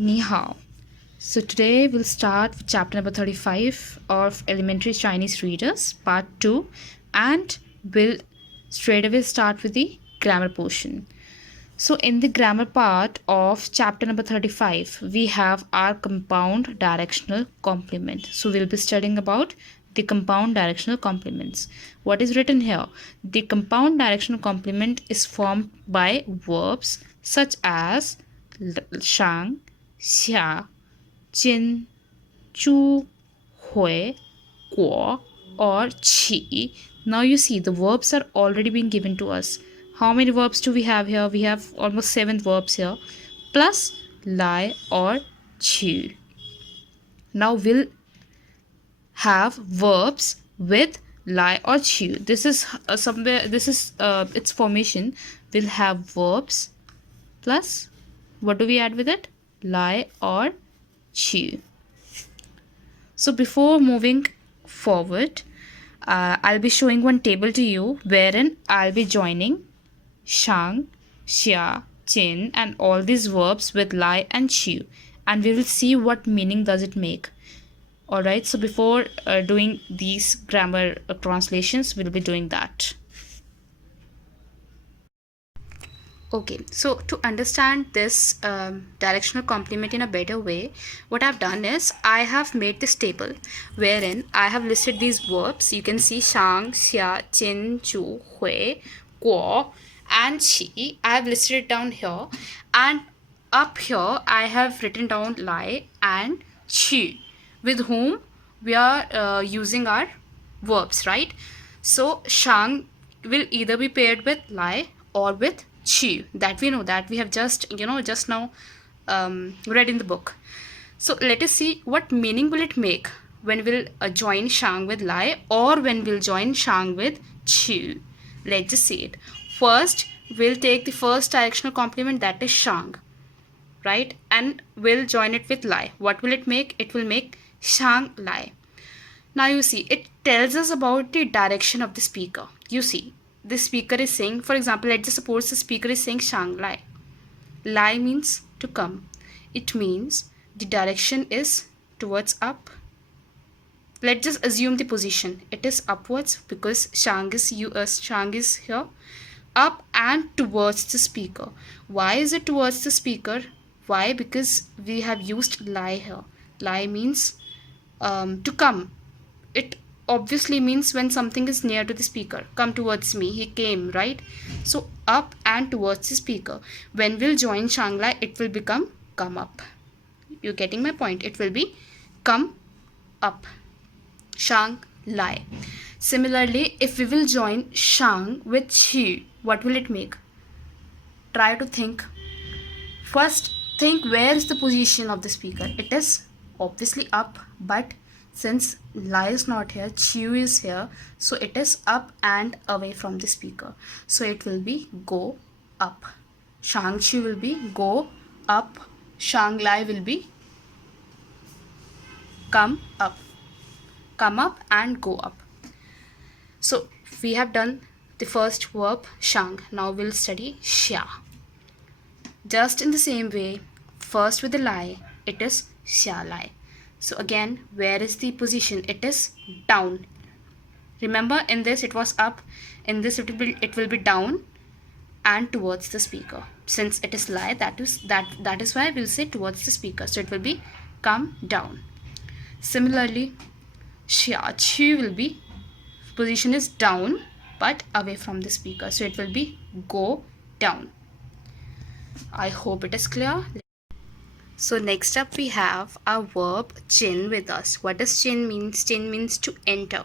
Ni hao. So today we'll start with chapter number 35 of Elementary Chinese Readers, part 2, and we'll straight away start with the grammar portion. So in the grammar part of chapter number 35, we have our compound directional complement. So we'll be studying about the compound directional complements. What is written here? The compound directional complement is formed by verbs such as shang, xia, jin, chu, hui, guo, or qi. Now you see the verbs are already being given to us. How many verbs do we have here? We have almost 7 verbs here, plus lie or chew. Now we'll have verbs with lie or chew. This is its formation. We'll have verbs plus, what do we add with it? Lie or chew. So before moving forward, I'll be showing one table to you wherein I'll be joining shang, xia, jin and all these verbs with lie and chew, and we will see what meaning does it make. Alright, so before doing these grammar translations, we'll be doing that. Okay, so to understand this directional complement in a better way, what I've done is I have made this table wherein I have listed these verbs. You can see shang, xia, jin, chu, hui, guo and qi. I have listed it down here, and up here I have written down lie and qi, with whom we are using our verbs, right? So shang will either be paired with lie or with qi. That we know, that we have just now read in the book. So let us see what meaning will it make when we'll join shang with lie or when we'll join shang with qi. Let's just see it. First we'll take the first directional complement, that is shang, right? And we'll join it with lie. What will it make? It will make shang lie. Now you see, it tells us about the direction of the speaker. You see, the speaker is saying, for example, let's just suppose the speaker is saying shang lai. Lai means to come. It means the direction is towards up. Let's just assume the position. It is upwards because shang is here, up and towards the speaker. Why is it towards the speaker? Why? Because we have used lie here. Lie means to come. It obviously means when something is near to the speaker. Come towards me, he came, right? So up and towards the speaker. When we'll join shang lai, it will become come up. You're getting my point? It will be come up. Shang lai. Similarly, if we will join shang with qi, what will it make? Try to think. First, think where is the position of the speaker. It is obviously up, but since lie is not here, chew is here, so it is up and away from the speaker. So it will be go up. Shang chew will be go up. Shang lai will be come up. Come up and go up. So we have done the first verb shang. Now we'll study xia. Just in the same way, first with the lie, it is xia lai. So again, where is the position? It is down. Remember, in this it was up. In this it will be down and towards the speaker. Since it is lie, that is why we'll say towards the speaker. So it will be come down. Similarly, xia qi will be, position is down but away from the speaker. So it will be go down. I hope it is clear. So next up we have our verb chin with us. What does chin means? Chin means to enter,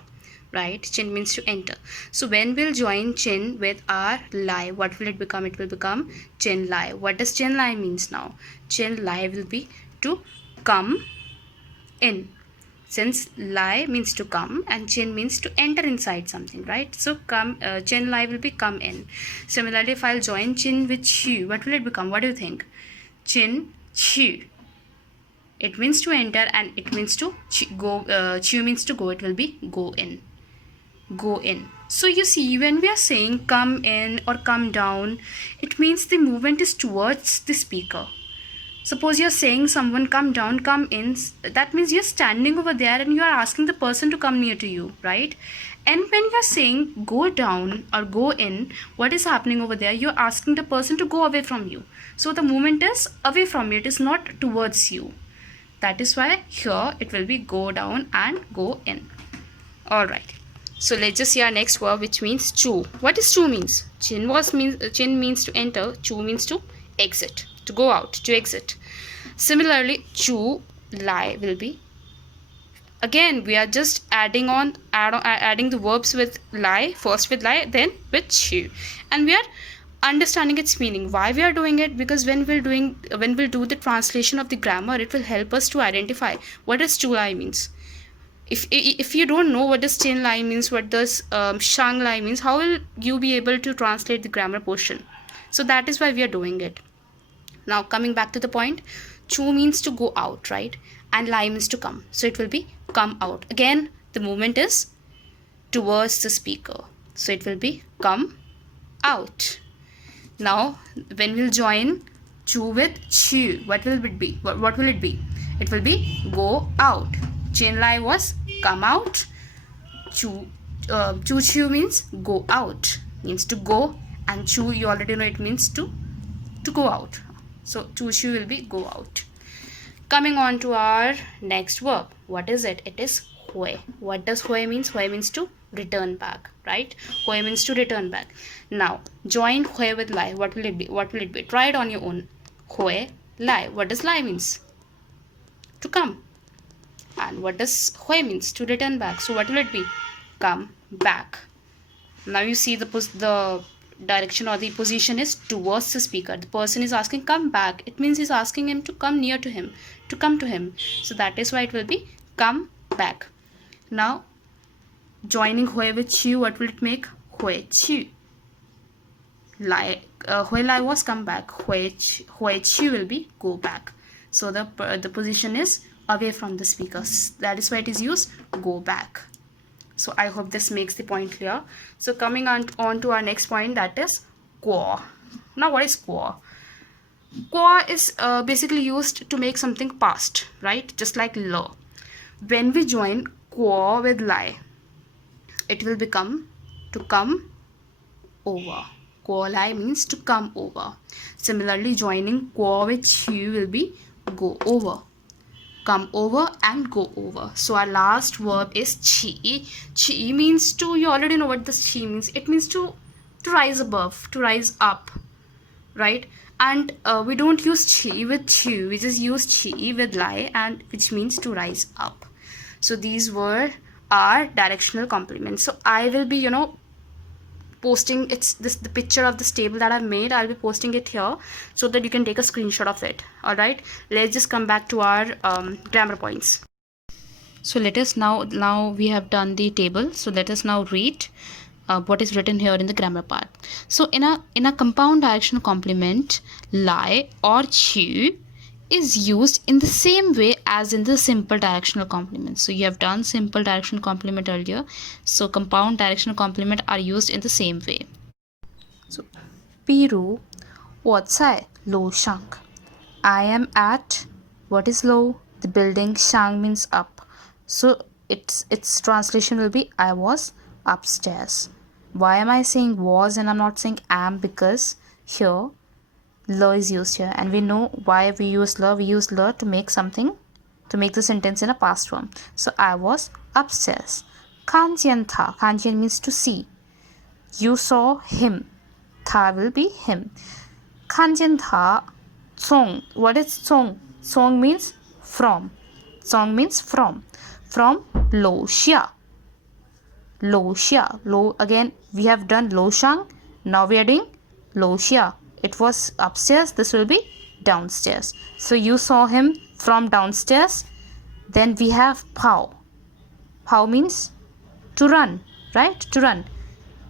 right? Chin means to enter. So when we'll join chin with our lie, what will it become? It will become chin lie. What does chin lie means now? Chin lie will be to come in. Since lie means to come and chin means to enter inside something, right? So chin lie will be come in. Similarly, if I'll join chin with chew, what will it become? What do you think? Chin chew. It means to enter and it means to go. Chew means to go. It will be go in. Go in. So you see, when we are saying come in or come down, it means the movement is towards the speaker. Suppose you're saying someone come down, come in, that means you're standing over there and you are asking the person to come near to you, right? And when you're saying go down or go in, what is happening over there? You're asking the person to go away from you. So the movement is away from you, it is not towards you. That is why here it will be go down and go in. Alright. So let's just see our next verb, which means chu. What does chu means? Chin means to enter, chu means to exit, to go out, to exit. Similarly, chu lie will be, again we are just adding the verbs with lie, first with lie, then with chu, and we are understanding its meaning. Why we are doing it? Because when we'll do the translation of the grammar, it will help us to identify what does chu lie means. If you don't know what does chin lie means, what does shang lie means, how will you be able to translate the grammar portion? So that is why we are doing it. Now coming back to the point, chu means to go out, right? And lie means to come, so it will be come out. Again the movement is towards the speaker, so it will be come out. Now when we'll join chu with chu, what will it be? What will it be? It will be go out. Chin lie was come out. Chu means go out, means to go, and chu you already know it means to go out. So chu will be go out. Coming on to our next verb. What is it? It is hui. What does hui means? Hui means to return back, right? Hui means to return back. Now join hui with lie. What will it be? What will it be? Try it on your own. Hui lie. What does lie means? To come. And what does hui means? To return back. So what will it be? Come back. Now you see the direction or the position is towards the speaker. The person is asking come back. It means he's asking him to come near to him, to come to him. So that is why it will be come back. Now joining hui with chu, what will it make? Hui chu. Lie, hui lie was come back. Hui chu will be go back. So the position is away from the speakers. That is why it is used go back. So I hope this makes the point clear. So coming on to our next point, that is guo. Now what is guo? Guo is basically used to make something past, right? Just like le. When we join guo with lie, it will become to come over. Guo lie means to come over. Similarly, joining guo with chu will be go over. Come over and go over. So our last verb is chi. Chi means to, you already know what this chi means. It means to rise above, to rise up, right? And we don't use chi with chu, we just use chi with lie, and which means to rise up. So these were our directional complements. So I will be posting the picture of this table that I've made. I'll be posting it here so that you can take a screenshot of it. All right, let's just come back to our grammar points. So let us now we have done the table, so let us now read what is written here in the grammar part. So in a compound directional complement, lie or chu is used in the same way as in the simple directional complement. So you have done simple directional complement earlier, so compound directional complement are used in the same way. So 比如我在楼上 I am at, what is low? The building. Shang means up, so its translation will be I was upstairs. Why am I saying was and I'm not saying am? Because here le is used here, and we know why we use le. We use le to make the sentence in a past form. So I was upstairs. 看见他, 看见 means to see. You saw him. 他 will be him. 看见他 从, what is 从? 从 means from. 从 means from. From 楼下. 楼下. Low, again we have done 楼上, now we are doing 楼下. It was upstairs, this will be downstairs. So you saw him from downstairs. Then we have pao. Pao means to run, right? To run.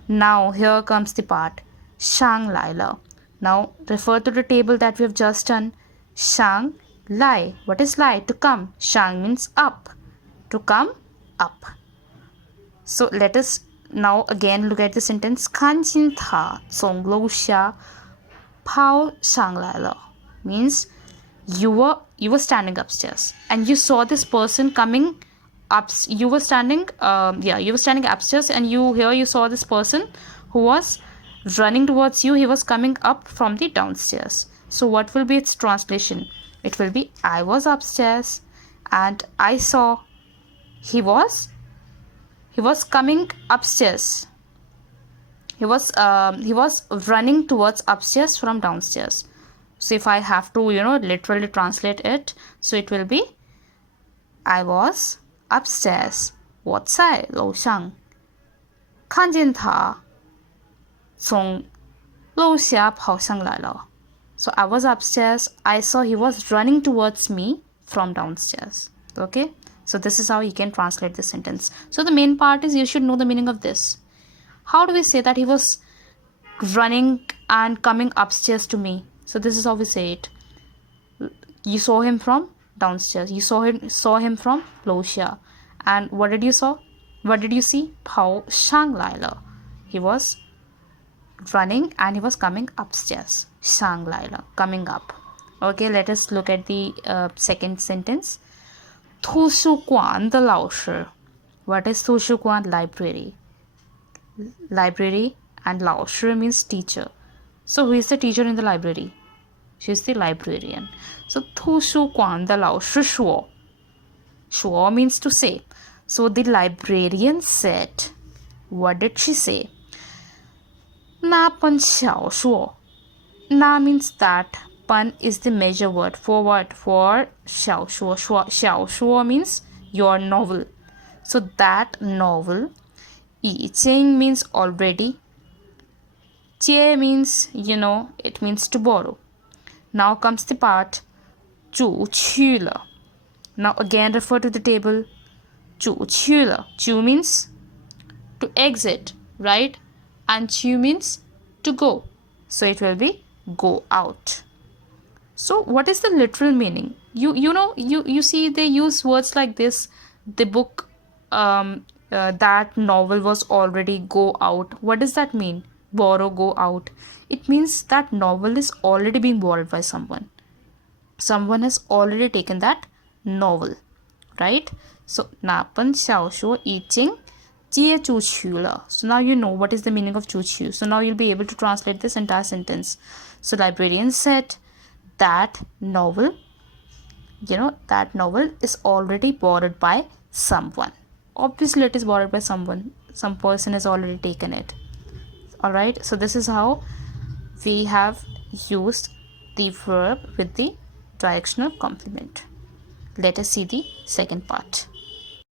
Now here comes the part. Shang lai le. Now refer to the table that we have just done. Shang lai. What is lai? To come. Shang means up. To come up. So let us now again look at the sentence. 看见他从楼下跑上来了 means you were standing upstairs and you saw this person coming up. You were standing you were standing upstairs, and you saw this person who was running towards you. He was coming up from the downstairs. So what will be its translation? It will be, I was upstairs and I saw he was coming upstairs. He was running towards upstairs from downstairs. So if I have to literally translate it, so it will be, I was upstairs， 我在楼上看见他从楼下跑上来了。 So I was upstairs, I saw he was running towards me from downstairs. Okay, so this is how you can translate this sentence. So the main part is you should know the meaning of this. How do we say that he was running and coming upstairs to me? So this is how we say it. You saw him from downstairs. You saw him from 楼下. And what did you saw? What did you see? 跑上来了. He was running and he was coming upstairs. 上来了, coming up. Okay, let us look at the second sentence. 图书馆的老师. What is 图书馆? Library. Library, and 老师 means teacher. So who is the teacher in the library? She is the librarian. So 图书馆的老师说. 说 means to say. So the librarian said. What did she say? 那本小说. Na means that. Pan is the measure word for what? For 小说. 小说 means your novel. So that novel. 已经 means already. 借 means it means to borrow. Now comes the part 住去了. Now again refer to the table. 住去了. 住 means to exit, right? And 去 means to go. So it will be go out. So what is the literal meaning? You see they use words like this. The book, that novel was already go out. What does that mean? Borrow, go out. It means that novel is already being borrowed by someone. Someone has already taken that novel, right? So 那本小说已经借出去了. So now you know what is the meaning of 出去. So now you'll be able to translate this entire sentence. So librarian said that novel, that novel is already borrowed by someone. Obviously it is borrowed by someone. Some person has already taken it. Alright, so this is how we have used the verb with the directional complement. Let us see the second part.